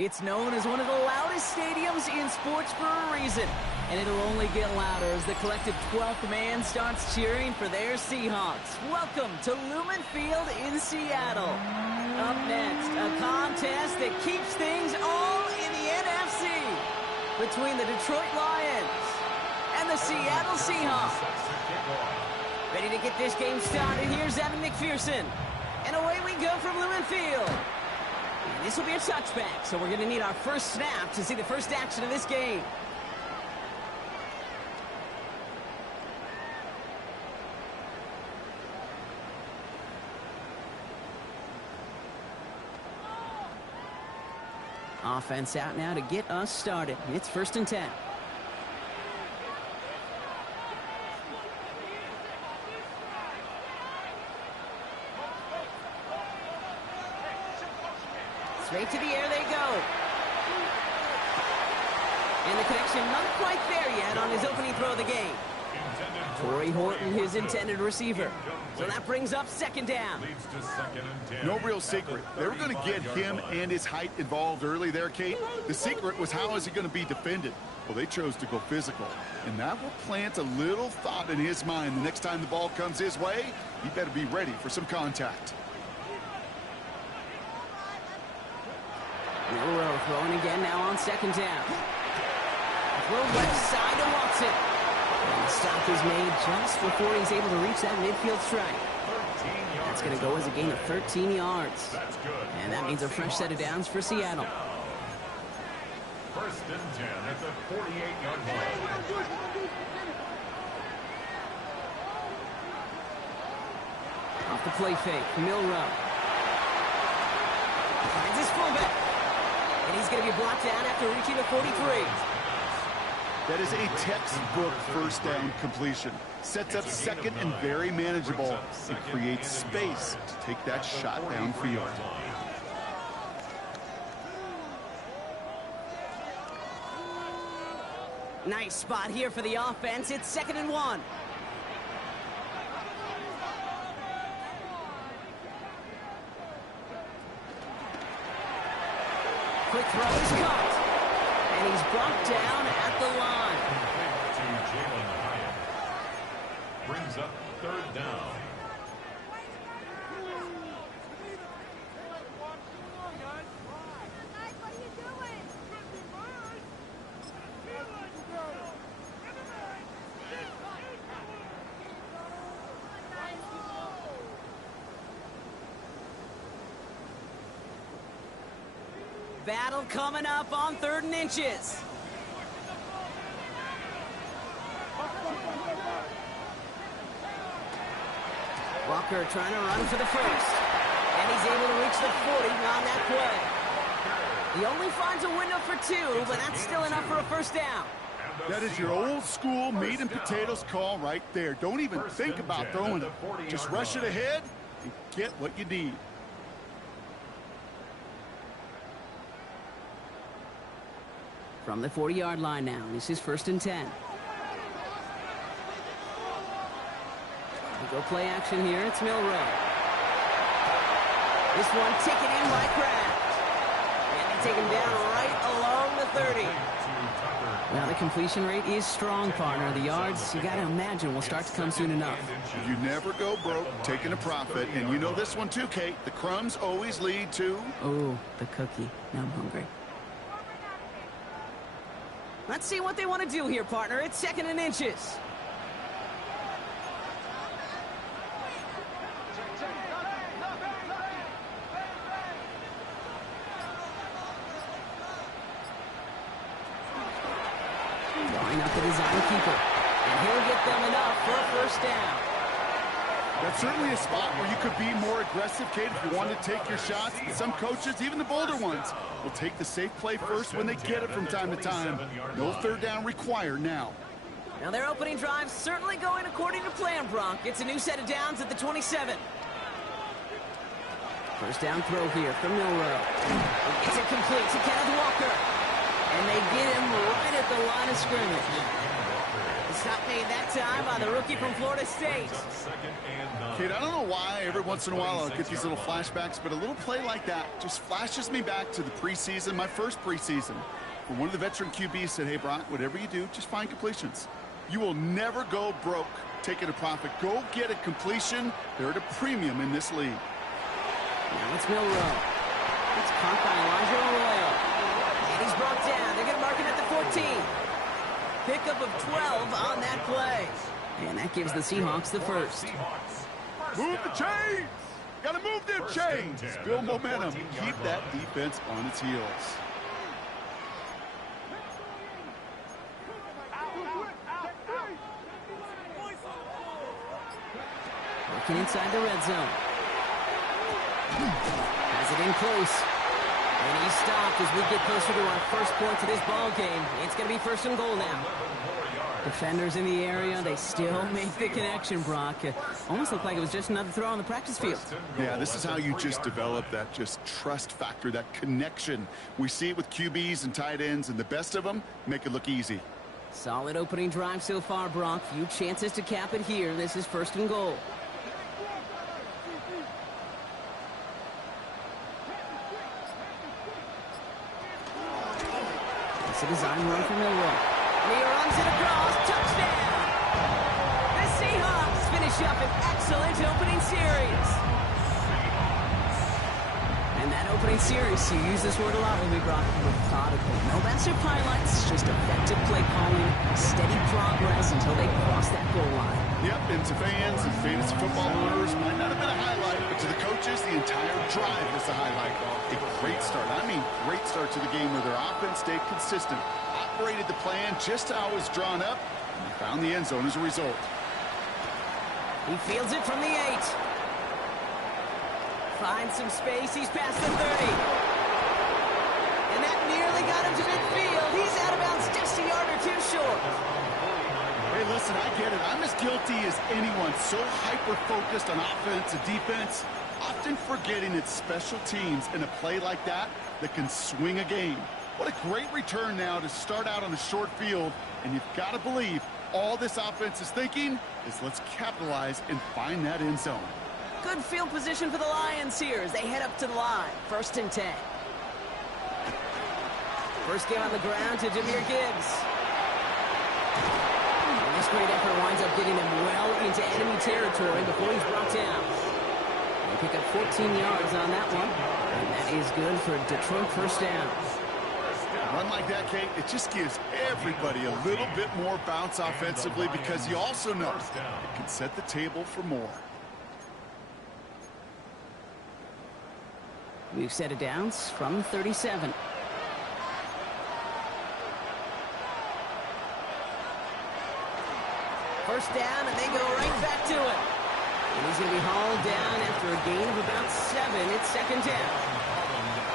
It's known as one of the loudest stadiums in sports for a reason. And it'll only get louder as the collective 12th man starts cheering for their Seahawks. Welcome to Lumen Field in Seattle. Up next, a contest that keeps things all in the NFC between the Detroit Lions and the Seattle Seahawks. Ready to get this game started, here's Evan McPherson. And away we go from Lumen Field. And this will be a touchback, so we're going to need our first snap to see the first action of this game. Offense out now to get us started. It's 1st and 10. Straight to the air they go. And the connection not quite there yet on his opening throw of the game. Torrey Horton, his intended receiver. So that brings up 2nd down. No real secret. They were going to get him and his height involved early there, Kate. The secret was how is he going to be defended? Well, they chose to go physical. And that will plant a little thought in his mind. The next time the ball comes his way, he better be ready for some contact. Milrow throwing again now on 2nd down. Throw left side to Watson. And the stop is made just before he's able to reach that midfield strike. That's going to go as a gain of 13 yards. And that means a fresh set of downs for Seattle. 1st and 10 at the 48-yard line. Off the play fake, Milrow. Finds his fullback. And he's going to be blocked down after reaching the 43. That is a textbook 1st down completion. Sets up 2nd and very manageable. It creates space to take that shot downfield. Nice spot here for the offense. It's 2nd and 1. Quick throw is caught. And he's brought down at the line. Brings up 3rd down. Battle coming up on 3rd and inches. Walker trying to run for the first. And he's able to reach the 40 on that play. He only finds a window for 2, but that's still enough for a 1st down. That is your old school meat and potatoes call right there. Don't even think about throwing it. Just rush it ahead and get what you need. From the 40-yard line now, this is 1st and 10. We go play action here, it's Milrow. This one taken in by Kraft. And they take him down right along the 30. Now the completion rate is strong, partner. The yards, you got to imagine, will start to come soon enough. You never go broke taking a profit. And you know this one too, Kate. The crumbs always lead to... Oh, the cookie. Now I'm hungry. Let's see what they want to do here, partner. It's 2nd and inches. Drawing up the design keeper. And he'll get them enough for a 1st down. That's certainly a spot where you could be more aggressive, Kate, if you want to take your shots. But some coaches, even the bolder ones, will take the safe play first when they get it from time to time. No 3rd down required now. Now their opening drive's certainly going according to plan, Bronk. It's a new set of downs at the 27. 1st down throw here from Milrow. It's incomplete to Kenneth Walker. And they get him right at the line of scrimmage. The Stop made that time by the rookie from Florida State. Kid, I don't know why every once in a while I'll get these little flashbacks, but a little play like that just flashes me back to the preseason, my first preseason, where one of the veteran QBs said, hey, Brock, whatever you do, just find completions. You will never go broke taking a profit. Go get a completion. They're at a premium in this league. Now it's Milrow. It's caught by Elijah Arroyo. And he's brought down. They're going to mark him at the 14. Pickup of 12 on that play. And that gives the Seahawks the first. Move the chains! Gotta move them chains! Build momentum. Keep that defense on its heels. Working inside the red zone. Has it in close. And he's stopped as we get closer to our first points of this ball game. It's going to be first and goal now. Defenders in the area, they still make the connection, Brock. Almost looked like it was just another throw on the practice field. Yeah, this is how you just develop that just trust factor, that connection. We see it with QBs and tight ends, and the best of them make it look easy. Solid opening drive so far, Brock. Few chances to cap it here. This is first and goal. It's a design run for Milrow. And he runs it across. Touchdown! The Seahawks finish up an excellent opening series. And that opening series, you use this word a lot when we brought it methodical. No massive highlights, just effective play calling, steady progress until they cross that goal line. Yep, and to fans and fantasy football owners, might not have been a highlight, but to the coaches, the entire drive was a highlight. A great start. I mean, great start to the game where their offense stayed consistent, operated the plan just how it was drawn up, and they found the end zone as a result. He fields it from the 8. Finds some space. He's past the 30. And that nearly got him to midfield. He's out of bounds just a yard or two short. Hey, listen, I get it. I'm as guilty as anyone. So hyper-focused on offense and defense, often forgetting it's special teams in a play like that that can swing a game. What a great return now to start out on the short field, and you've got to believe all this offense is thinking is let's capitalize and find that end zone. Good field position for the Lions here as they head up to the line. First and 10. First game on the ground to Jahmyr Gibbs. And this great effort winds up getting him well into enemy territory before he's brought down. They pick up 14 yards on that one. And that is good for Detroit first down. A run like that, Kate, it just gives everybody a little bit more bounce offensively because you also know it can set the table for more. We've set it downs from 37. First down, and they go right back to it. And he's going to be hauled down after a gain of about 7. It's second down.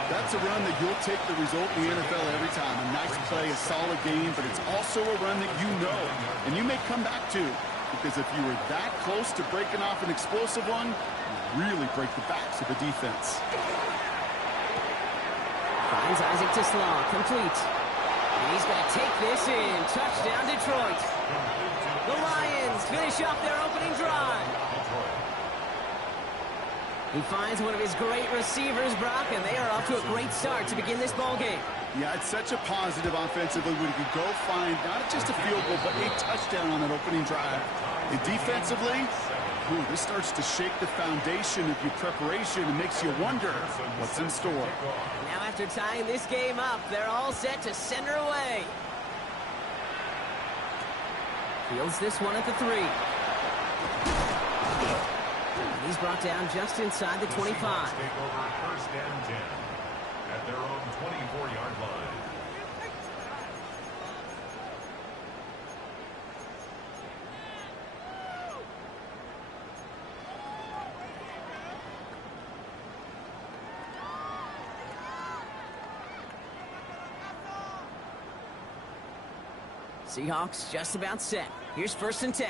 That's a run that you'll take the result in the NFL every time. A nice play, a solid game, but it's also a run that you know, and you may come back to, because if you were that close to breaking off an explosive one, you really break the backs of the defense. Finds Isaac Tislaw, complete. And he's going to take this in. Touchdown, Detroit. The Lions finish off their opening drive. He finds one of his great receivers, Brock, and they are off to a great start to begin this ball game. Yeah, it's such a positive offensively when you can go find not just a field goal, but a touchdown on that opening drive. And defensively, this starts to shake the foundation of your preparation and makes you wonder what's in store. Now after tying this game up, they're all set to send her away. Fields this one at the 3. And he's brought down just inside the 25. Take over first and 10 at their own 24-yard line. Seahawks just about set. Here's first and 10.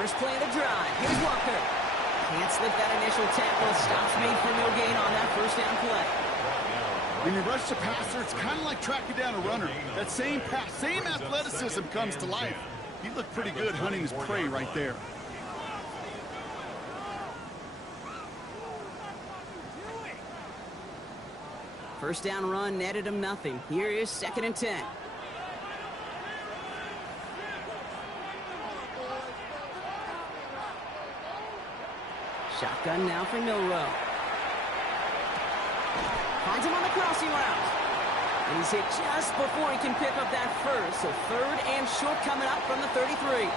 First play of the drive. Here's Walker. Can't slip that initial tackle. Stops made for no gain on that first down play. When you rush the passer, it's kind of like tracking down a runner. That same pass, same athleticism comes to life. He looked pretty good hunting his prey right there. First down run netted him nothing. Here is 2nd and 10. Shotgun now for Milrow. Finds him on the crossing route. And he's hit just before he can pick up that first. So 3rd and short coming up from the 33.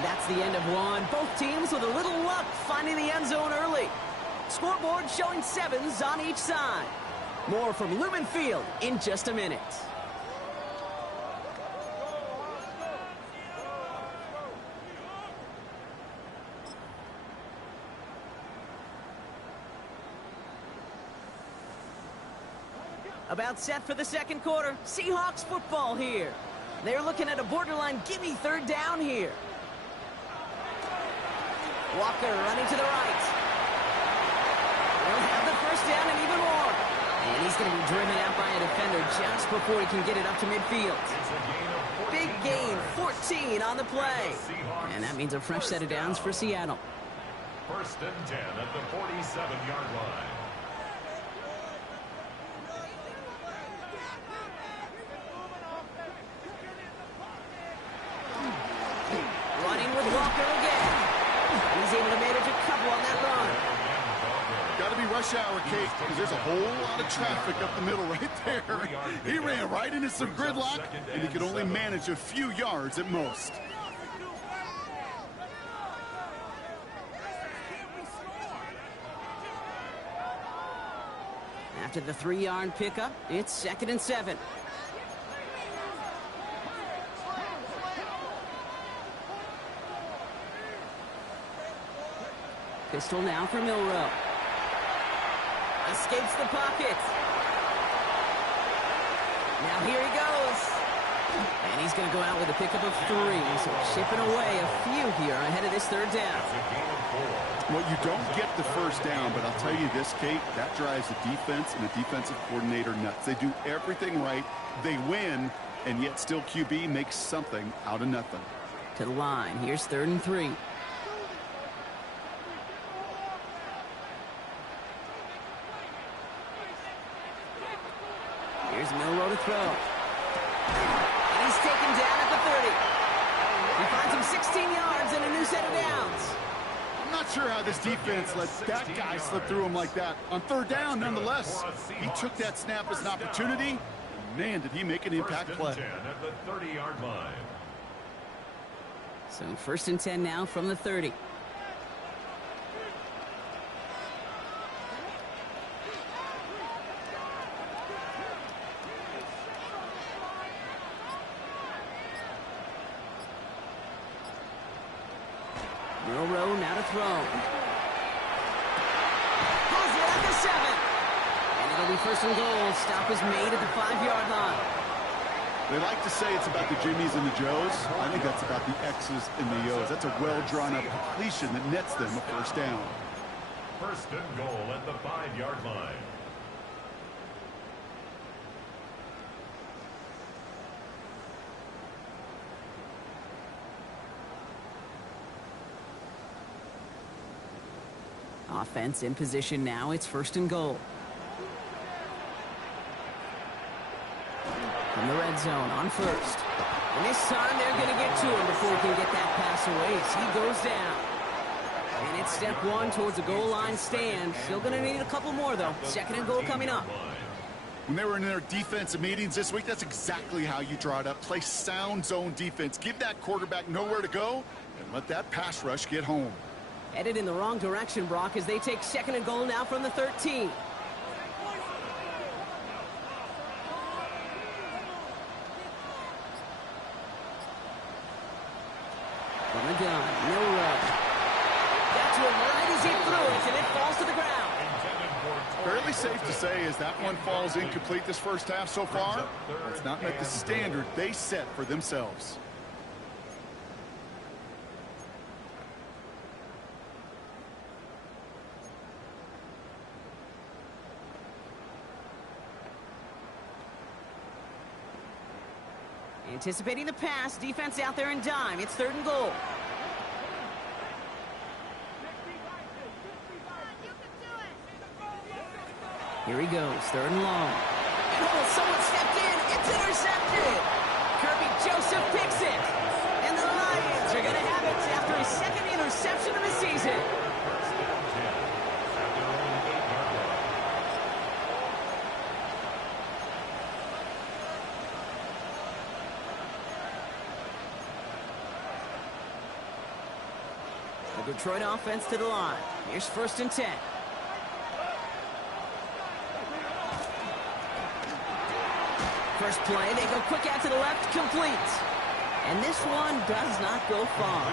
That's the end of one. Both teams with a little luck finding the end zone early. Scoreboard showing 7s on each side. More from Lumen Field in just a minute. About set for the second quarter. Seahawks football here. They're looking at a borderline gimme 3rd down here. Walker running to the right. They'll have the first down and even more. And he's going to be driven out by a defender just before he can get it up to midfield. Big gain, 14 on the play. And that means a fresh set of downs for Seattle. 1st and 10 at the 47-yard line. Running with Walker again. He's able to manage a couple on that run. Got to be rush hour, Kate, because there's a whole lot of traffic up the middle right there. He ran right into some gridlock, and he could only manage a few yards at most. After the 3-yard pickup, it's 2nd and 7. Pistol now for Milrow. Escapes the pocket. Now here he goes. And he's going to go out with a pickup of 3. So chipping away a few here ahead of this 3rd down. Well, you don't get the first down, but I'll tell you this, Kate, that drives the defense and the defensive coordinator nuts. They do everything right. They win, and yet still QB makes something out of nothing. To the line. Here's 3rd and 3. Here's Milrow to throw. And he's taken down at the 30. He finds him 16 yards and a new set of downs. I'm not sure how this defense let that guy slip through him like that. On 3rd down, nonetheless, he took that snap as an opportunity. Man, did he make an impact play. 1st and 10 at the 30-yard line. So 1st and 10 now from the 30. Milrow now to throw. Pulls it at the 7. And it'll be 1st and goal. Stop is made at the 5-yard line. They like to say it's about the Jimmies and the Joes. I think that's about the X's and the O's. That's a well-drawn-up completion that nets them a 1st down. 1st and goal at the 5-yard line. Offense in position now. It's 1st and goal. From the red zone on 1st. And this time they're going to get to him before he can get that pass away as he goes down. And it's step 1 towards a goal line stand. Still going to need a couple more, though. 2nd and goal coming up. When they were in their defensive meetings this week, that's exactly how you draw it up. Play sound zone defense. Give that quarterback nowhere to go and let that pass rush get home. Headed in the wrong direction, Brock, as they take 2nd and goal now from the 13. From the gun, Milrow. Got to him right as he threw it, and it falls to the ground. Fairly safe to say as that one falls incomplete this first half so far, it's not met the standard they set for themselves. Anticipating the pass, defense out there in dime. It's 3rd and goal. Here he goes, 3rd and long. And oh, someone stepped in. It's intercepted. Kirby Joseph picks it. And the Lions are going to have it after his 2nd interception of the season. The Detroit offense to the line. Here's 1st and 10. First play, they go quick out to the left, complete. And this one does not go far.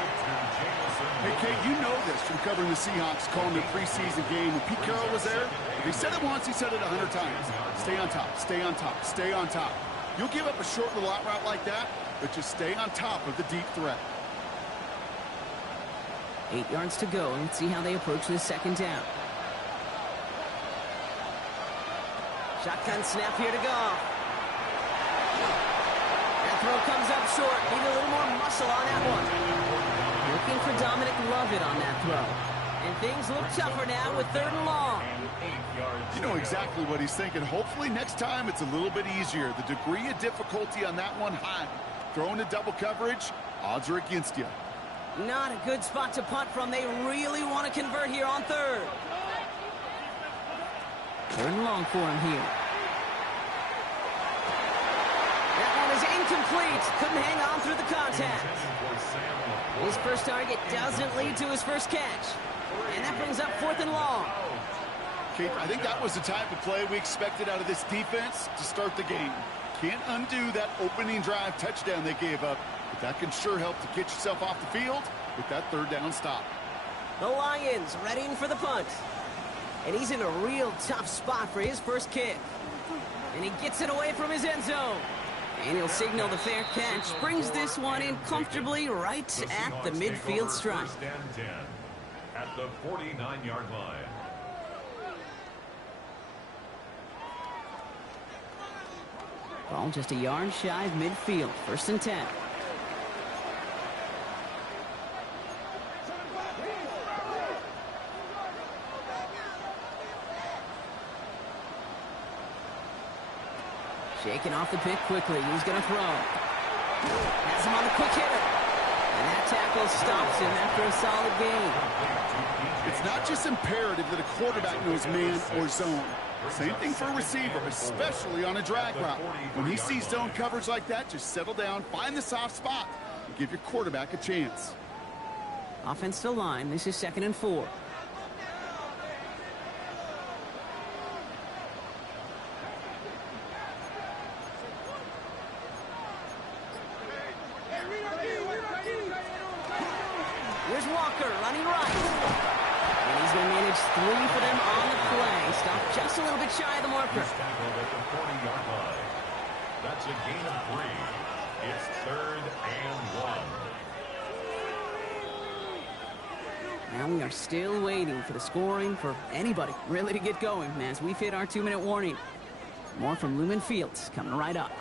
Hey, Kate, you know this from covering the Seahawks, calling their preseason game. When Pete Carroll was there, if he said it once, he said it 100 times. Stay on top, stay on top, stay on top. You'll give up a short little out route like that, but just stay on top of the deep threat. 8 yards to go. Let's see how they approach this 2nd down. Shotgun snap here to go. That throw comes up short. Need a little more muscle on that one. Looking for Dominic Lovett on that throw. And things look tougher now with 3rd and long. You know exactly what he's thinking. Hopefully next time it's a little bit easier. The degree of difficulty on that one high. Throwing to double coverage, odds are against you. Not a good spot to punt from. They really want to convert here on 3rd. 3rd and long for him here. That one is incomplete. Couldn't hang on through the contact. His first target doesn't lead to his first catch. And that brings up 4th and long. Kate, I think that was the type of play we expected out of this defense to start the game. Can't undo that opening drive touchdown they gave up, but that can sure help to get yourself off the field with that 3rd down stop. The Lions readying for the punt. And he's in a real tough spot for his first kick. And he gets it away from his end zone. And he'll signal the fair catch. Brings this one in comfortably right at the midfield stripe. At the 49-yard line. Ball just a yard shy of midfield. 1st and 10. Shaking off the pick quickly. He's going to throw. Has him on the quick hitter. And that tackle stops him after a solid gain. It's not just imperative that a quarterback knows man or zone. Same thing for a receiver, especially on a drag route. When he sees zone coverage like that, just settle down, find the soft spot, and give your quarterback a chance. Offense to line. This is 2nd and 4. Here's Walker running right. And he's going to manage 3 for them on the play. Stopped just a little bit shy of the marker. He's tackled at the 40-yard line. That's a gain of 3. It's 3rd and 1. Now we are still waiting for the scoring for anybody really to get going as we've hit our 2-minute warning. More from Lumen Fields coming right up.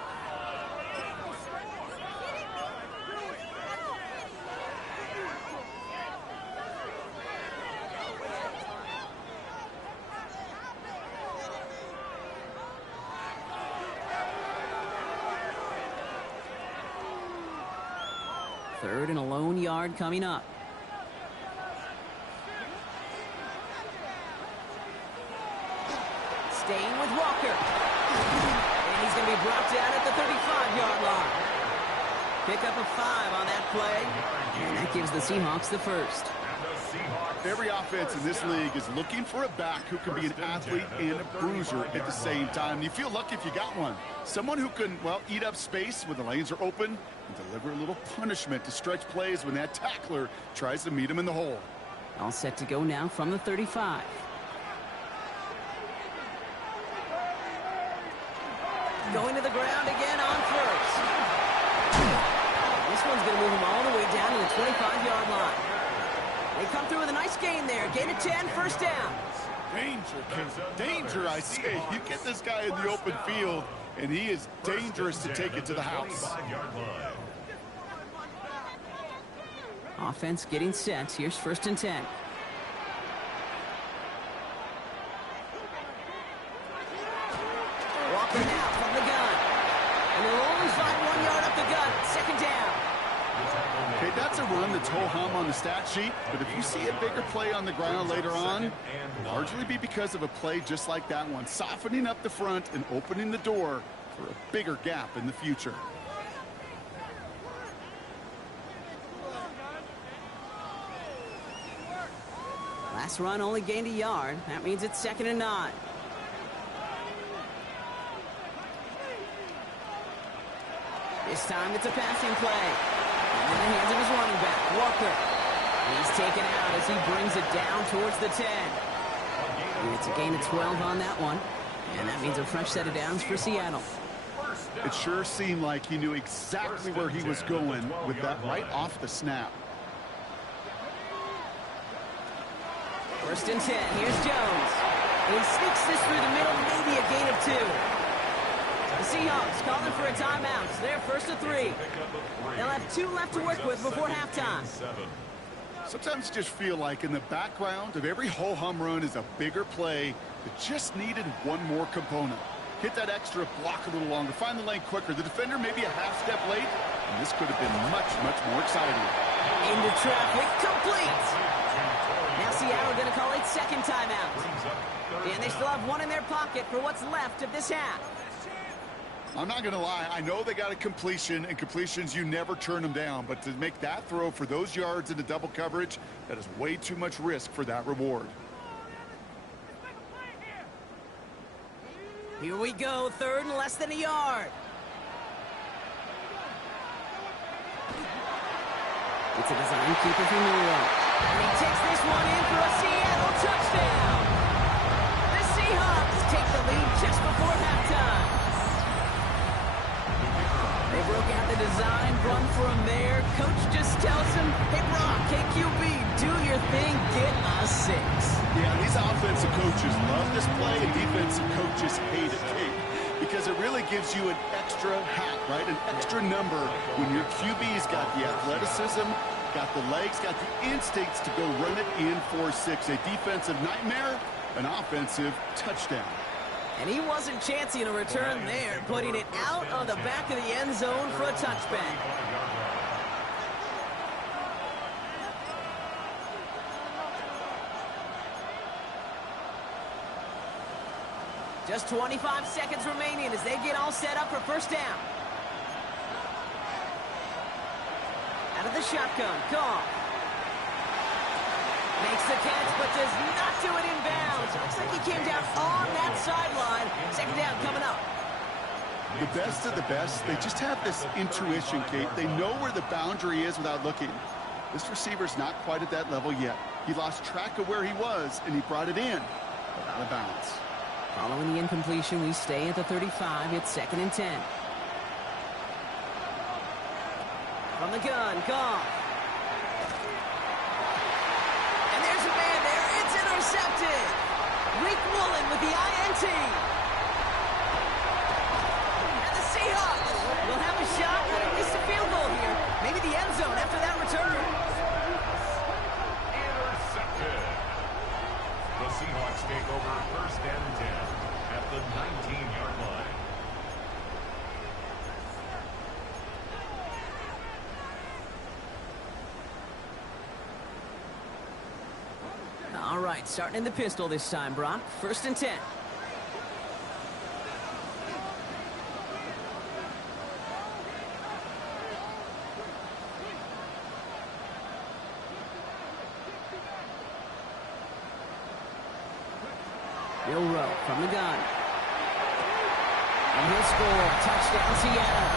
Third and a lone yard coming up. Staying with Walker. And he's going to be brought down at the 35-yard line. Pick up a 5 on that play. And that gives the Seahawks the first. Every offense in this league is looking for a back who can be an athlete and a bruiser at the same time. You feel lucky if you got one. Someone who can, well, eat up space when the lanes are open and deliver a little punishment to stretch plays when that tackler tries to meet him in the hole. All set to go now from the 35. Going to the ground again on first. This one's going to move him all the way down to the 25-yard line. They come through with a nice gain there. Gain of 10, first down. Danger, Kate. Danger, I say. You get this guy in the open field, and he is dangerous to take it to the house. Offense getting set. Here's 1st and 10. Walker now from the gun. And they'll only find 1 yard up the gut. 2nd down. Okay, that's a run that's ho-hum on the stat sheet, but if you see a bigger play on the ground later on, it'll largely be because of a play just like that one, softening up the front and opening the door for a bigger gap in the future. Last run only gained a yard. That means it's 2nd and 9. This time it's a passing play. In the hands of his running back, Walker. He's taken out as he brings it down towards the 10. And it's a gain of 12 on that one. And that means a fresh set of downs for Seattle. It sure seemed like he knew exactly where he was going with that right off the snap. 1st and 10. Here's Jones. And he sneaks this through the middle, maybe a gain of 2. The Seahawks calling for a timeout. They're 1st and 3. They'll have 2 left to work with before halftime. Sometimes you just feel like in the background of every ho-hum run is a bigger play that just needed one more component. Hit that extra block a little longer, find the lane quicker. The defender maybe a half step late, and this could have been much, much more exciting. Into traffic, complete. Now Seattle going to call a 2nd timeout. And they still have 1 in their pocket for what's left of this half. I'm not going to lie. I know they got a completion, and completions, you never turn them down. But to make that throw for those yards into double coverage, that is way too much risk for that reward. Here we go, 3rd and less than a yard. It's a design keeper from Nero. And he takes this one in for a Seattle touchdown. The Seahawks take the lead just before halftime. They broke out the design, run from there. Coach just tells him, hey, Brock, hey, QB, do your thing, get a 6. Yeah, these offensive coaches love this play, and defensive coaches hate it, because it really gives you an extra hat, right? An extra number when your QB's got the athleticism, got the legs, got the instincts to go run it in for 6. A defensive nightmare, an offensive touchdown. And he wasn't chancing a return there, putting it out of the back of the end zone for a touchback. Just 25 seconds remaining as they get all set up for 1st down. Out of the shotgun, Goff. Makes the catch, but does not do it in bounds. Looks like he came down on that sideline. 2nd down coming up. The best of the best, they just have this intuition, Kate. They know where the boundary is without looking. This receiver's not quite at that level yet. He lost track of where he was, and he brought it in, but out of bounds. Following the incompletion, we stay at the 35. It's 2nd and 10. From the gun, Goff. And there's a man there. It's intercepted. Rick Woolen with the INT. And the Seahawks will have a shot at least a field goal here. Maybe the end zone after that return. Intercepted. The Seahawks take over 1st and 10 at the 19-yard line. All right, starting in the pistol this time, Brock. 1st and 10. Bill Rowe from the gun. And he'll score. Touchdown, Seattle.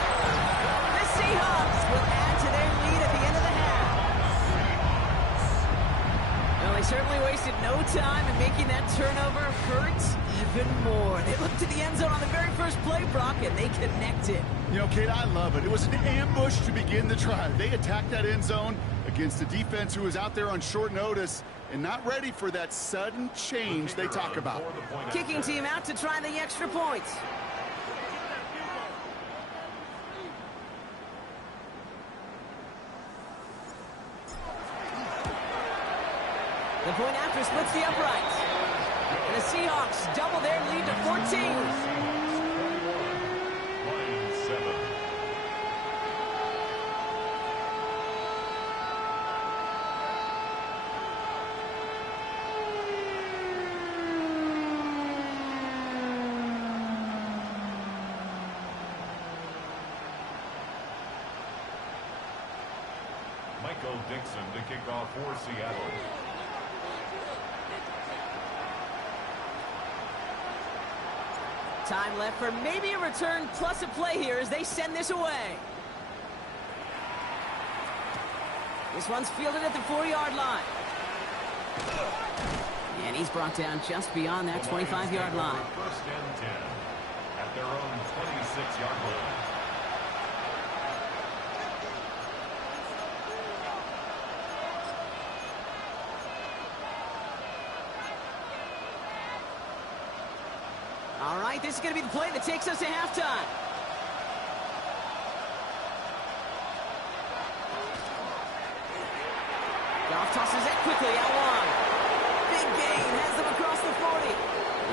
The Seahawks will add to their lead at the end of the half. Well, they certainly wasted no time in making that turnover hurt even more. They looked to the end zone on the very first play, Brock, and they connected. You know, Kate, I love it. It was an ambush to begin the drive. They attacked that end zone against a defense who was out there on short notice and not ready for that sudden change they talk about. Kicking team out to try the extra points. The point after splits the uprights. And the Seahawks double their lead to 14. Lions 7. Michael Dixon to kick off for Seattle. Time left for maybe a return plus a play here as they send this away. This one's fielded at the 4-yard line. And he's brought down just beyond that 25-yard line. First and 10 at their own 26-yard line. All right, this is going to be the play that takes us to halftime. Goff tosses it quickly out wide. Big gain, has them across the 40.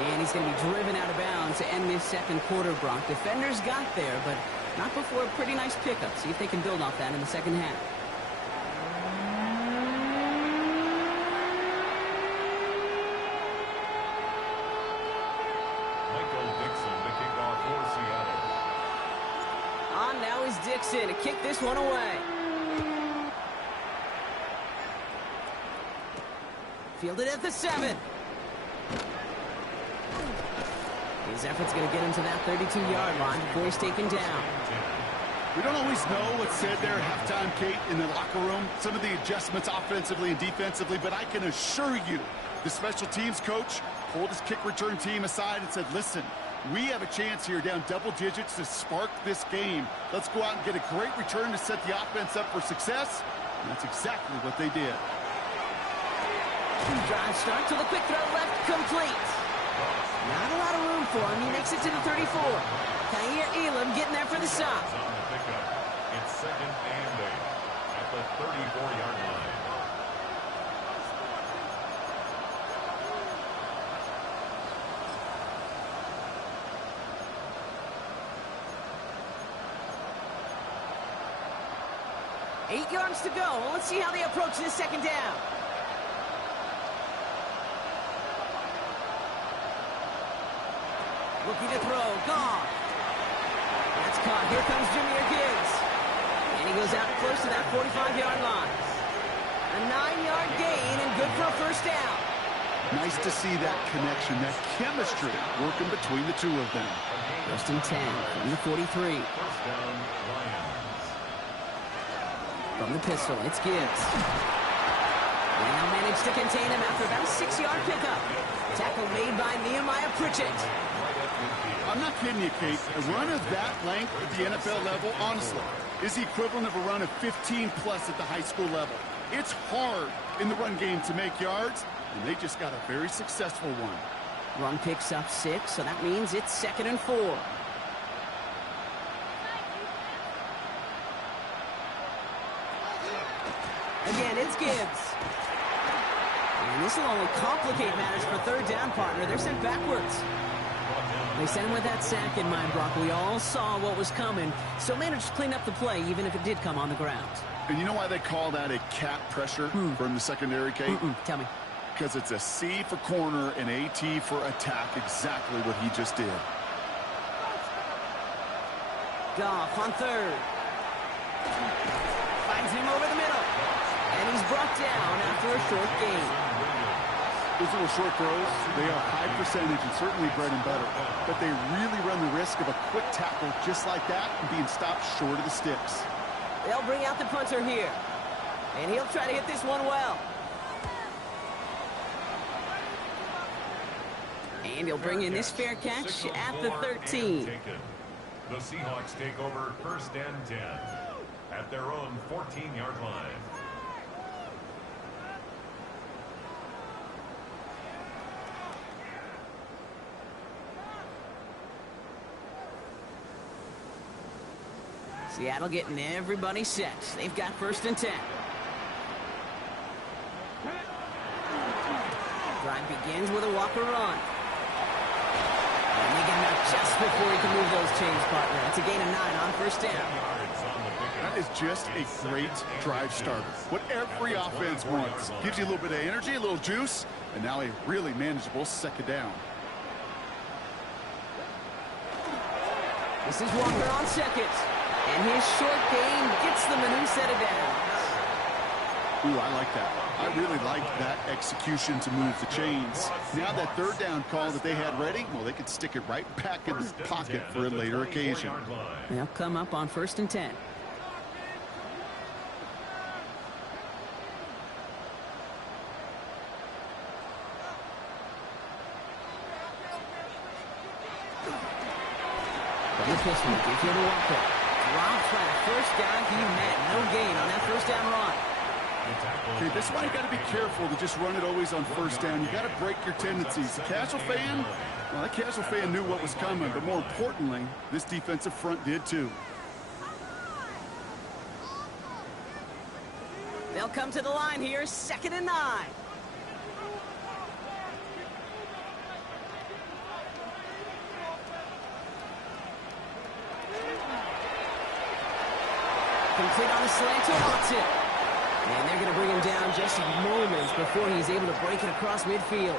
And he's going to be driven out of bounds to end this second quarter, Brock. Defenders got there, but not before a pretty nice pickup. See if they can build off that in the second half. Now is Dixon to kick this one away. Fielded at the 7. His effort's going to get him to that 32-yard line before he's taken down. We don't always know what's said there at halftime, Kate, in the locker room. Some of the adjustments offensively and defensively, but I can assure you the special teams coach pulled his kick return team aside and said, listen, we have a chance here down double digits to spark this game. Let's go out and get a great return to set the offense up for success. And that's exactly what they did. Drive start to the quick throw left, complete. Not a lot of room for him. He makes it to the 34. Kaiir Elam getting there for the stop. It's second and 8 at the 34-yard line. Eight yards to go. Let's see how they approach this second down. Looking to throw. Gone. That's caught. Here comes Jahmyr Gibbs. And he goes out close to that 45-yard line. A 9-yard gain and good for a first down. Nice to see that connection, that chemistry working between the two of them. First and 10 from the 43. First down, Lions. From the pistol, it's Gibbs. Now managed to contain him after about a 6-yard pickup. Tackle made by Nehemiah Pritchett. I'm not kidding you, Kate. A run of that length at the NFL level, honestly, is the equivalent of a run of 15-plus at the high school level. It's hard in the run game to make yards, and they just got a very successful one. Run picks up 6, so that means it's second and 4. Again, it's Gibbs. And this will only complicate matters for third down, partner. They're sent backwards. They sent him with that sack in mind, Brock. We all saw what was coming, so managed to clean up the play, even if it did come on the ground. And you know why they call that a cap pressure from the secondary, Kate? Tell me. Because it's a C for corner and a T for attack, exactly what he just did. Goff on third. Finds him over the middle. And he's brought down after a short gain. Those little short throws, they are high percentage and certainly bread and butter. But they really run the risk of a quick tackle just like that and being stopped short of the sticks. They'll bring out the punter here. And he'll try to hit this one well. And he'll bring in this fair catch at the 13. The Seahawks take over first and 10 at their own 14-yard line. Seattle getting everybody set. They've got first and 10. Drive begins with a Walker run. And they get him out just before he can move those chains, partner. That's a gain of 9 on first down. That is just a great drive starter. What every offense wants. Gives you a little bit of energy, a little juice, and now a really manageable second down. This is Walker on second. And his short gain gets them a new set of downs. Ooh, I like that. I really like that execution to move the chains. Now that third down call that they had ready, well, they could stick it right back in the pocket for a later occasion. They'll come up on 1st and 10. This one gives you the Walker. Drop flat. First down, he met. No gain on that first down run. Okay, this is why you got to be careful to just run it always on first down. You got to break your tendencies. The casual fan, well, that casual fan knew what was coming, but more importantly, this defensive front did too. They'll come to the line here, 2nd and 9. Complete on the slant to Watson. And they're going to bring him down just moments before he's able to break it across midfield.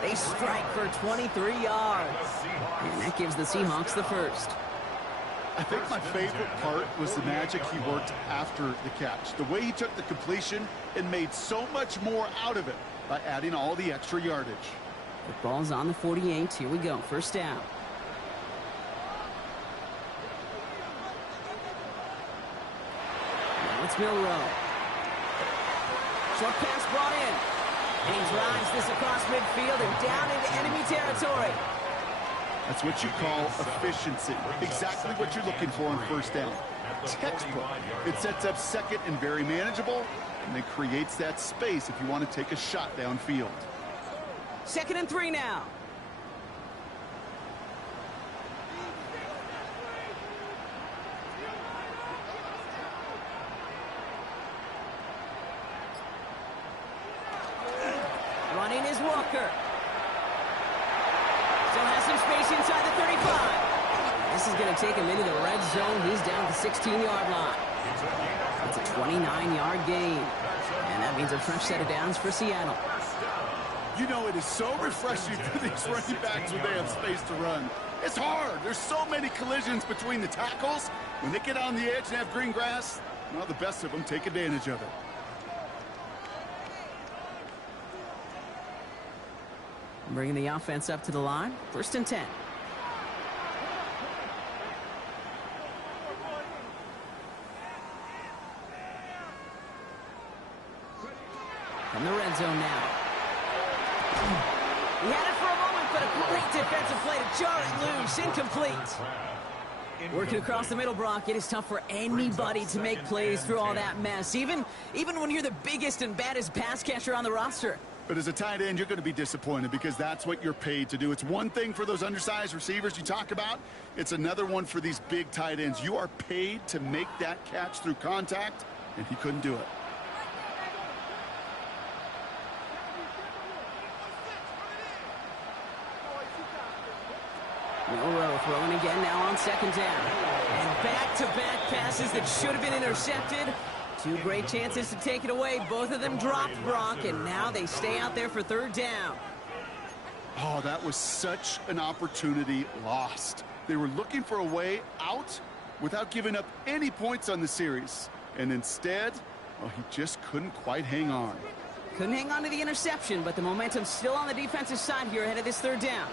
They strike for 23 yards. And that gives the Seahawks the first. I think my favorite part was the magic he worked after the catch. The way he took the completion and made so much more out of it by adding all the extra yardage. The ball's on the 48. Here we go. First down. Now it's Milrow. Short pass brought in. And he drives this across midfield and down into enemy territory. That's what you call efficiency. Exactly what you're looking for on first down. Textbook. It sets up second and very manageable, and then creates that space if you want to take a shot downfield. 2nd and 3 now. Running is Walker. Still has some space inside the 35. This is going to take him into the red zone. He's down at the 16-yard line. That's a 29-yard gain. And that means a fresh set of downs for Seattle. You know, it is so refreshing for these running backs when they have space to run. It's hard. There's so many collisions between the tackles. When they get on the edge and have green grass, well, the best of them take advantage of it. Bringing the offense up to the line. 1st and 10. From the red zone now. He had it for a moment, but a great defensive play to jar it loose. Incomplete. Working across the middle, Brock, it is tough for anybody to make plays through all that mess, even when you're the biggest and baddest pass catcher on the roster. But as a tight end, you're going to be disappointed because that's what you're paid to do. It's one thing for those undersized receivers you talk about. It's another one for these big tight ends. You are paid to make that catch through contact, and he couldn't do it. Milrow throwing again now on 2nd down. And back-to-back passes that should have been intercepted. 2 great chances to take it away. Both of them dropped, Brock, and now they stay out there for 3rd down. Oh, that was such an opportunity lost. They were looking for a way out without giving up any points on the series. And instead, well, he just couldn't quite hang on. Couldn't hang on to the interception, but the momentum's still on the defensive side here ahead of this 3rd down.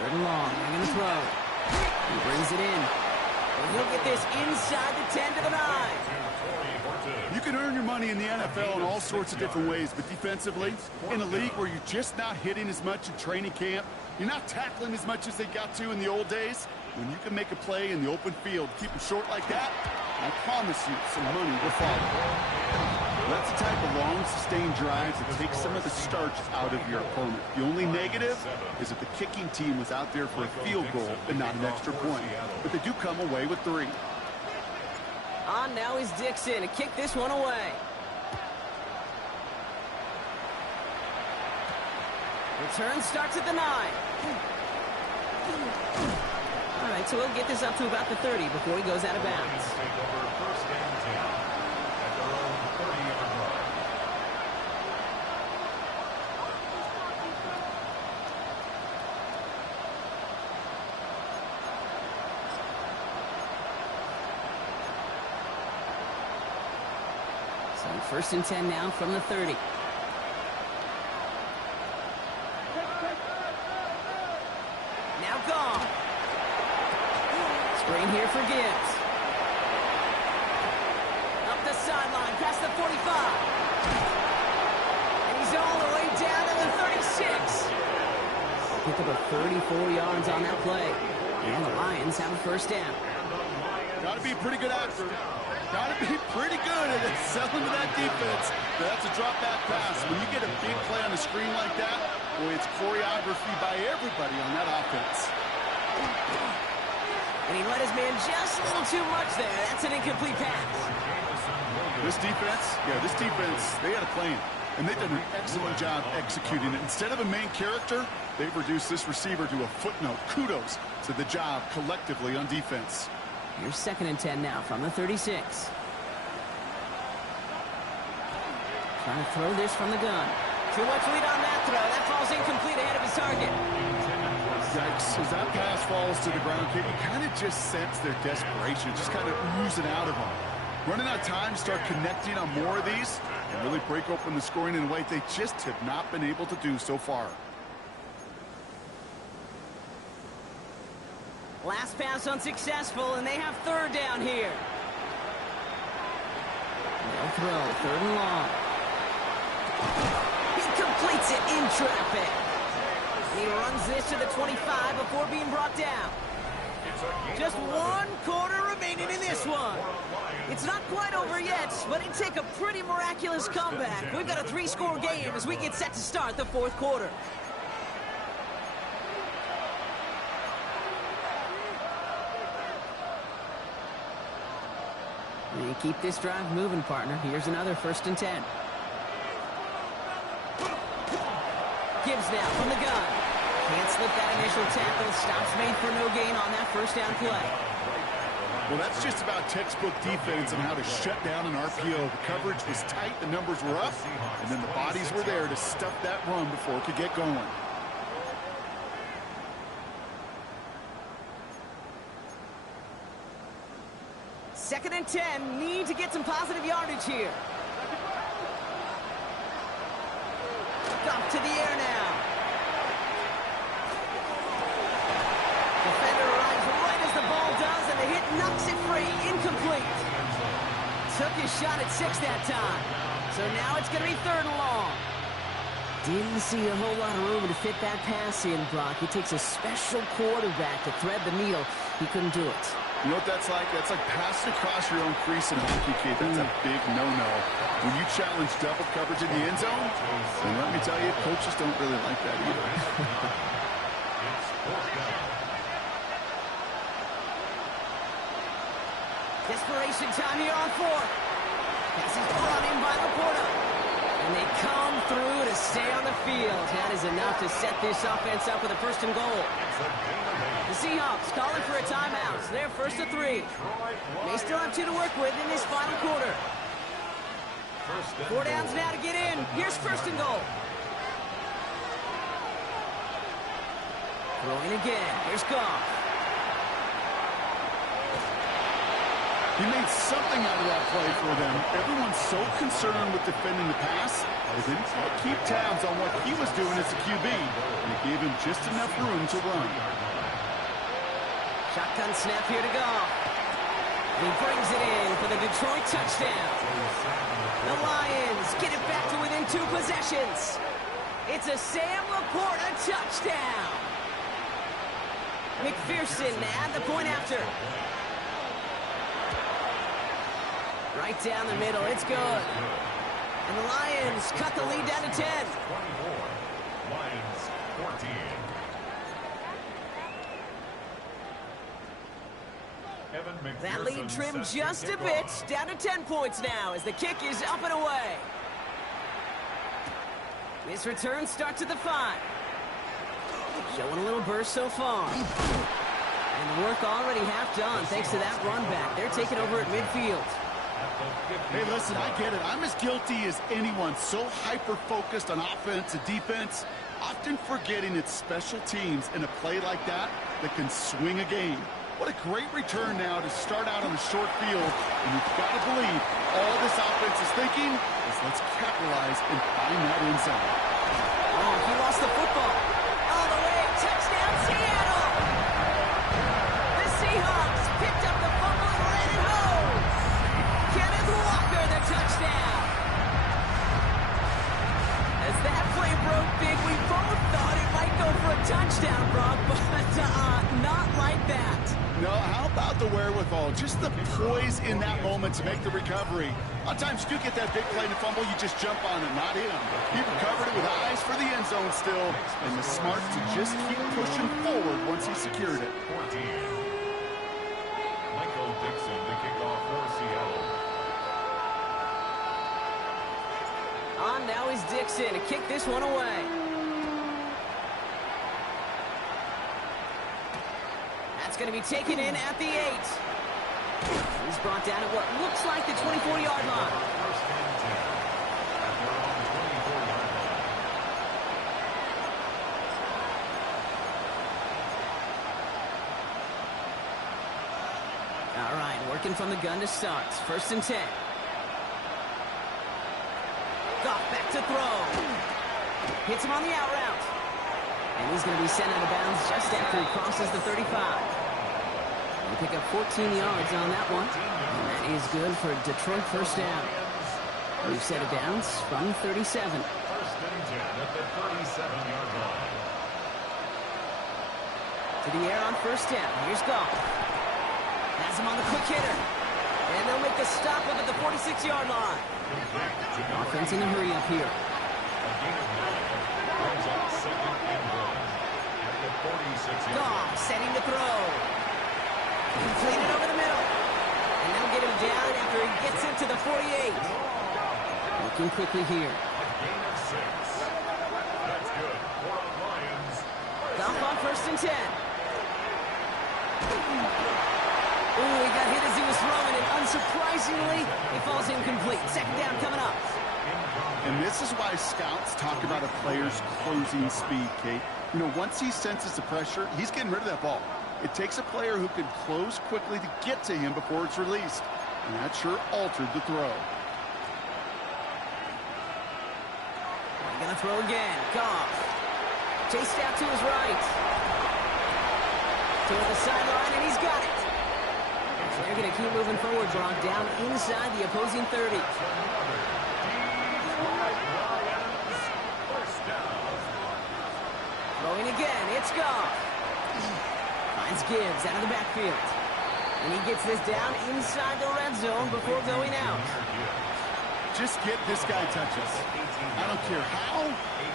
Third and long, they're going to throw. He brings it in. And he'll get this inside the 10 to the 9. You can earn your money in the NFL in all sorts of different ways, but defensively, in a league where you're just not hitting as much in training camp, you're not tackling as much as they got to in the old days, when you can make a play in the open field, keep them short like that, I promise you some money will follow. That's the type of long, sustained drives that take some of the starch out of your opponent. The only negative is that the kicking team was out there for a field goal and not an extra point. But they do come away with 3. On now is Dixon to kick this one away. Return starts at the 9. All right, so we'll get this up to about the 30 before he goes out of bounds. Take over first and 10 at their own 30-yard line. So first and 10 now from the 30. Now gone. Screen here for Gibbs. Up the sideline, past the 45. And he's all the way down to the 36. Pick up a 34 yards on that play. And the Lions have a first down. Got to be pretty good actor. Got to be pretty good at selling to that defense. That's a drop back pass. When you get a big play on the screen like that, boy, it's choreography by everybody on that offense. And he let his man just a little too much there. That's an incomplete pass. This defense, they had a plan. And they've done an excellent job executing it. Instead of a main character, they've reduced this receiver to a footnote. Kudos to the job collectively on defense. Here's second and 10 now from the 36. Trying to throw this from the gun. Too much lead on that throw. That falls incomplete ahead of his target. Yikes. As that pass falls to the ground, kid, you kind of just sense their desperation, just kind of oozing out of them. Running out of time, start connecting on more of these, and really break open the scoring in a way they just have not been able to do so far. Last pass unsuccessful, and they have third down here. No throw, third and long. He completes it in traffic. He runs this to the 25 before being brought down. Just one quarter remaining in this one. It's not quite over yet, but it'd take a pretty miraculous comeback. We've got a 3-score game as we get set to start the fourth quarter. And keep this drive moving, partner. Here's another first and 10. Gibbs now from the gun. Can't slip that initial tackle. Stops made for no gain on that first down play. Well, that's just about textbook defense and how to shut down an RPO. The coverage was tight, the numbers were up, and then the bodies were there to stuff that run before it could get going. Second and 10. Need to get some positive yardage here. Off to the air now. Defender arrives right as the ball does, and the hit knocks it free. Incomplete. Took his shot at 6 that time. So now it's going to be third and long. Didn't see a whole lot of room to fit that pass in, Brock. It takes a special quarterback to thread the needle. He couldn't do it. You know what that's like? That's like passing across your own crease in a hockey kid. That's a big no-no. When you challenge double coverage in the end zone, and let me tell you, coaches don't really like that either. Desperation time here on fourth. Pass is brought in by Laporta. And they come through to stay on the field. That is enough to set this offense up with a first and goal. The Seahawks calling for a timeout. They're first to 3. They still have 2 to work with in this final quarter. 4 downs now to get in. Here's first and goal. Throwing again. Here's Goff. He made something out of that play for them. Everyone's so concerned with defending the pass, they didn't keep tabs on what he was doing as a QB. And it gave him just enough room to run. Shotgun snap here to Goff. And he brings it in for the Detroit touchdown. The Lions get it back to within 2 possessions. It's a Sam Laporta touchdown. McPherson at the point after. Right down the middle, it's good. And the Lions cut the lead down to 10. 24, Lions 14. That lead trimmed just a bit. Down to 10 points now as the kick is up and away. This return starts at the 5. Showing a little burst so far. And the work already half done thanks to that run back. They're taking over at midfield. Hey, listen, I get it. I'm as guilty as anyone. So hyper-focused on offense and defense, often forgetting it's special teams in a play like that can swing a game. What a great return now to start out on the short field. And you've got to believe all this offense is thinking is let's capitalize and find that end zone. Oh, he lost the football. All the way. Touchdown, Seattle! The Seahawks picked up the fumble and ran it home. Kenneth Walker, the touchdown. As that play broke big, we both thought it might go for a touchdown, Brock, but not like that. No, how about the wherewithal? Just the poise in that moment to make the recovery. A lot of times you get that big play and fumble, you just jump on it, not him. He recovered it with eyes for the end zone still, and the smarts to just keep pushing forward once he secured it. 14. Michael Dixon, the kickoff for Seattle. On now is Dixon to kick this one away. That's going to be taken in at the 8. He's brought down at what looks like the 24-yard line. First and 10 at their own 24-yard line. All right, working from the gun to start. First and 10. Goff back to throw. Hits him on the out route. And he's going to be sent out of bounds just after he crosses the 35. They pick up 14 yards on that one. And that is good for Detroit first down. We've set it downs from 37. First and 10 at the 37-yard line. To the air on first down. Here's Goff. Has him on the quick hitter. And they'll make the stop up at the 46-yard line. Offense in a hurry up here. A gain of 9 brings up second and 1 at the 46-yard line. Goff setting the throw. Completed over the middle. And they'll get him down after he gets into the 48. Looking quickly here. A gain of 6. That's good for the Lions. Goff on first and 10. Ooh, he got hit as he was throwing, and unsurprisingly, he falls incomplete. Second down coming up. And this is why scouts talk about a player's closing speed, Kate. You know, once he senses the pressure, he's getting rid of that ball. It takes a player who can close quickly to get to him before it's released. And that sure altered the throw. He's going to throw again. Goff. Chased out to his right. Toward the sideline, and he's got it. They're going to keep moving forward, Brock, down inside the opposing 30. Throwing again, it's Goff. Finds Gibbs out of the backfield. And he gets this down inside the red zone before going out. Just get this guy touches. I don't care how,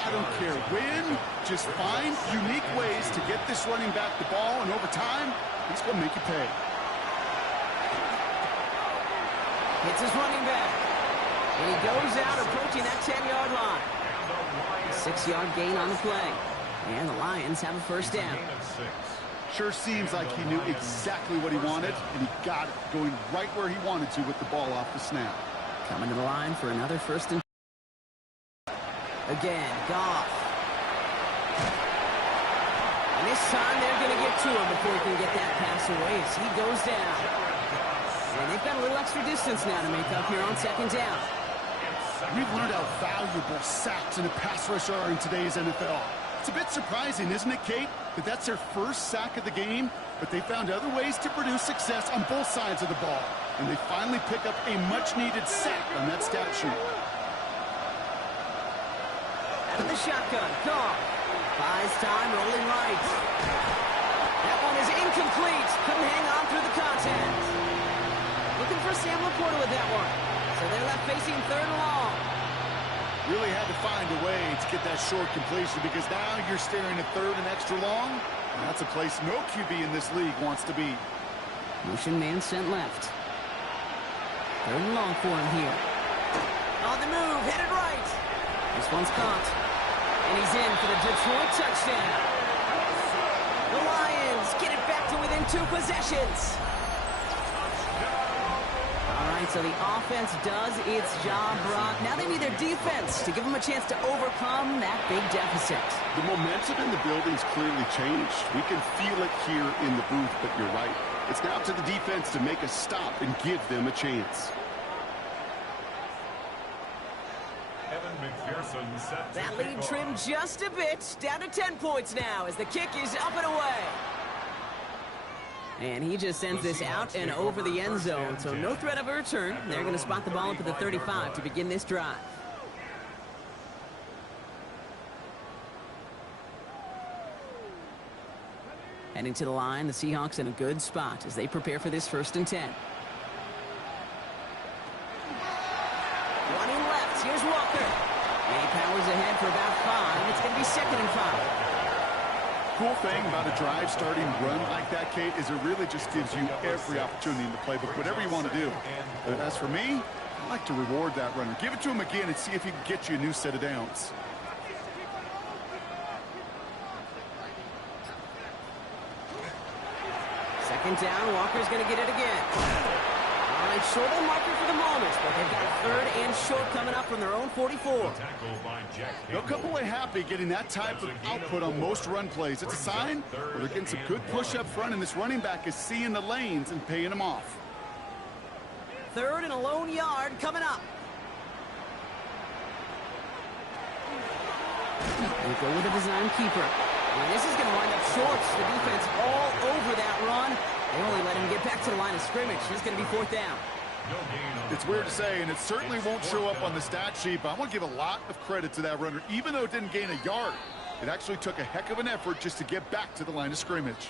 I don't care when. Just find unique ways to get this running back the ball, and over time, he's going to make you pay. Hits his running back. And he goes out approaching that 10-yard line. A 6-yard gain on the play. And the Lions have a first down. Sure seems like he knew exactly what he wanted, and he got it, going right where he wanted to with the ball off the snap. Coming to the line for another first and... Again, Goff. And this time they're going to get to him before he can get that pass away as he goes down. And they've got a little extra distance now to make up here on second down. We've learned how valuable sacks in a pass rush are in today's NFL. It's a bit surprising, isn't it, Kate, that that's their first sack of the game, but they found other ways to produce success on both sides of the ball. And they finally pick up a much-needed sack on that stat sheet. Out of the shotgun, Goff. Buys time, rolling right. That one is incomplete. Couldn't hang on through the contact. Looking for Sam Laporta with that one. So they're left facing third and long. Really had to find a way to get that short completion because now you're staring at third and extra long. And that's a place no QB in this league wants to be. Motion man sent left. Third and long for him here. On the move, headed right. This one's caught. And he's in for the Detroit touchdown. The Lions get it back to within 2 possessions. All right, so the offense does its job, Brock. Now they need their defense to give them a chance to overcome that big deficit. The momentum in the building's clearly changed. We can feel it here in the booth, but you're right. It's now to the defense to make a stop and give them a chance. That lead trimmed just a bit, down to 10 points now as the kick is up and away. And he just sends this out and over the end zone, so no threat of a return. They're going to spot the ball up at the 35 to begin this drive. Heading to the line, the Seahawks in a good spot as they prepare for this 1st and 10. Running left, here's Walker. And he powers ahead for about 5. It's going to be 2nd and 5. Cool thing about a drive starting run like that, Kate, is it really just gives you every opportunity in the playbook, whatever you want to do. But as for me, I like to reward that runner. Give it to him again and see if he can get you a new set of downs. Second down, Walker's going to get it again. All right, short of the marker for the moment, but they've got 3rd and short coming up from their own 44. They'll come away happy getting that type of output on most run plays. It's a sign where they're getting some good push up front, and this running back is seeing the lanes and paying them off. 3rd and a lone yard coming up. They go with a design keeper. And this is going to wind up shorts. The defense all over that run. They only let him get back to the line of scrimmage. He's going to be 4th down. It's weird to say, and it certainly won't show up on the stat sheet, but I want to give a lot of credit to that runner. Even though it didn't gain a yard, it actually took a heck of an effort just to get back to the line of scrimmage.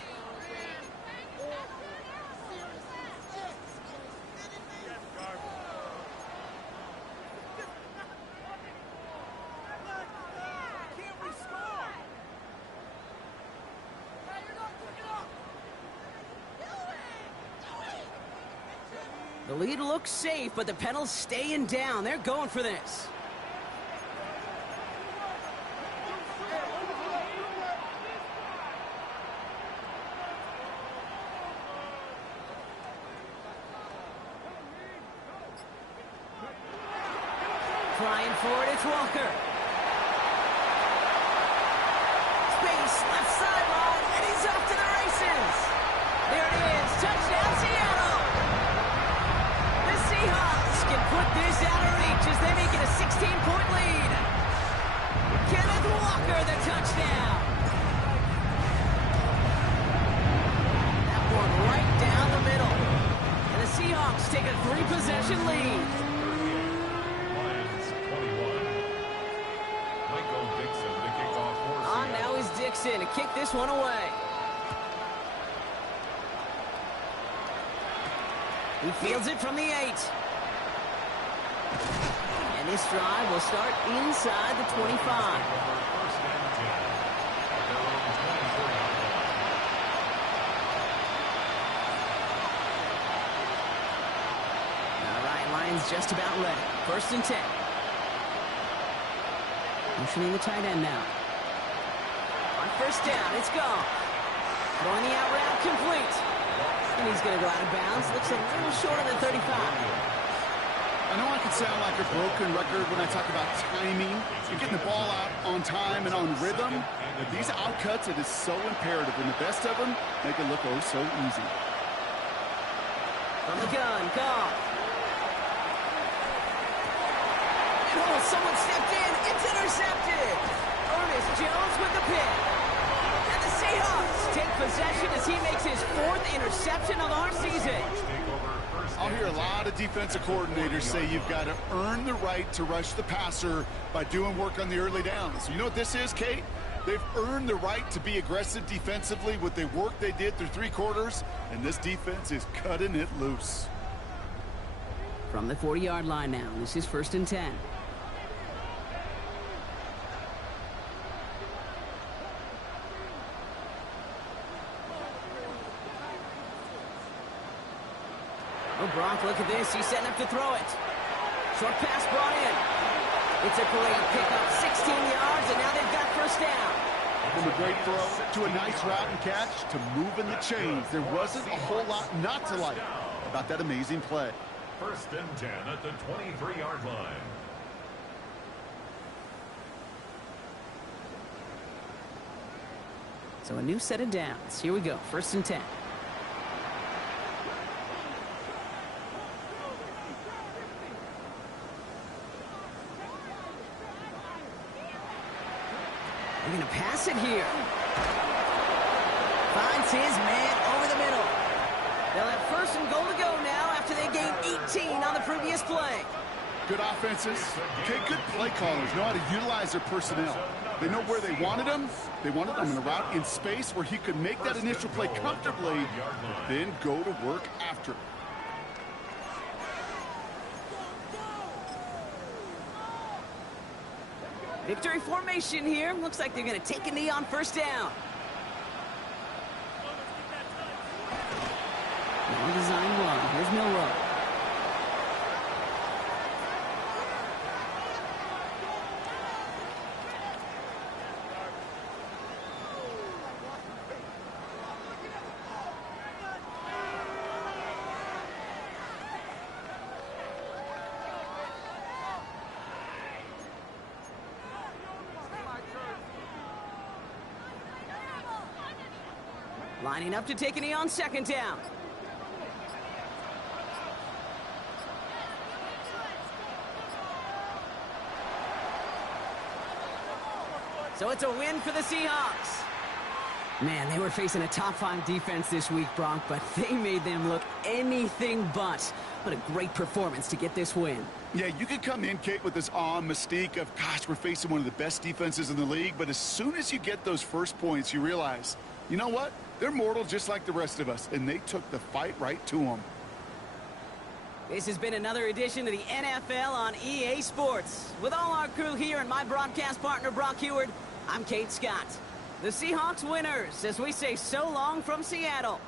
The lead looks safe, but the pedal's staying down. They're going for this. Trying for it, it's Walker. Space, left sideline, and he's off to the races. There it is, touchdown Seattle. The Seahawks can put this out of reach as they make it a 16-point lead. Kenneth Walker, the touchdown. That one right down the middle. And the Seahawks take a 3-possession lead. Dixon to kick this one away. He fields it from the 8. And this drive will start inside the 25. All right, Lions just about ready. 1st and 10. Motioning the tight end now. 1st down, it's gone. Throwing the out route complete. And he's going to go out of bounds. Looks a little short of the 35. I know I can sound like a broken record when I talk about timing and getting the ball out on time and on rhythm. But these outcuts, it is so imperative. And the best of them make it look oh so easy. From the gun, Goff. Oh, someone stepped in. It's intercepted. Ernest Jones with the pick. And the Seahawks take possession as he makes his 4th interception of our season. I'll hear a lot of defensive coordinators say you've got to earn the right to rush the passer by doing work on the early downs. You know what this is, Kate? They've earned the right to be aggressive defensively with the work they did through 3 quarters, and this defense is cutting it loose. From the 40-yard line now, this is 1st and 10. Oh, Brock, look at this. He's setting up to throw it. Short pass brought in. It's a great pickup, 16 yards, and now they've got first down. From a great throw to a nice route and catch to moving the chains, there wasn't a whole lot not to like about that amazing play. First and 10 at the 23-yard line. So a new set of downs. Here we go, first and 10. They're going to pass it here. Finds his man over the middle. They'll have first and goal to go now after they gained 18 on the previous play. Good offenses. Okay, good play callers know how to utilize their personnel. They know where they wanted him. They wanted him in a route in space where he could make that initial play comfortably, then go to work after it. Victory formation here. Looks like they're going to take a knee on first down. Well designed run. Here's Milrow. Lining up to take a knee on second down. So it's a win for the Seahawks. Man, they were facing a top-5 defense this week, Bronk, but they made them look anything but. What a great performance to get this win. Yeah, you could come in, Kate, with this awe and mystique of, gosh, we're facing one of the best defenses in the league, but as soon as you get those first points, you realize, you know what? They're mortal just like the rest of us, and they took the fight right to them. This has been another edition of the NFL on EA Sports. With all our crew here and my broadcast partner, Brock Heward, I'm Kate Scott. The Seahawks winners, as we say so long from Seattle.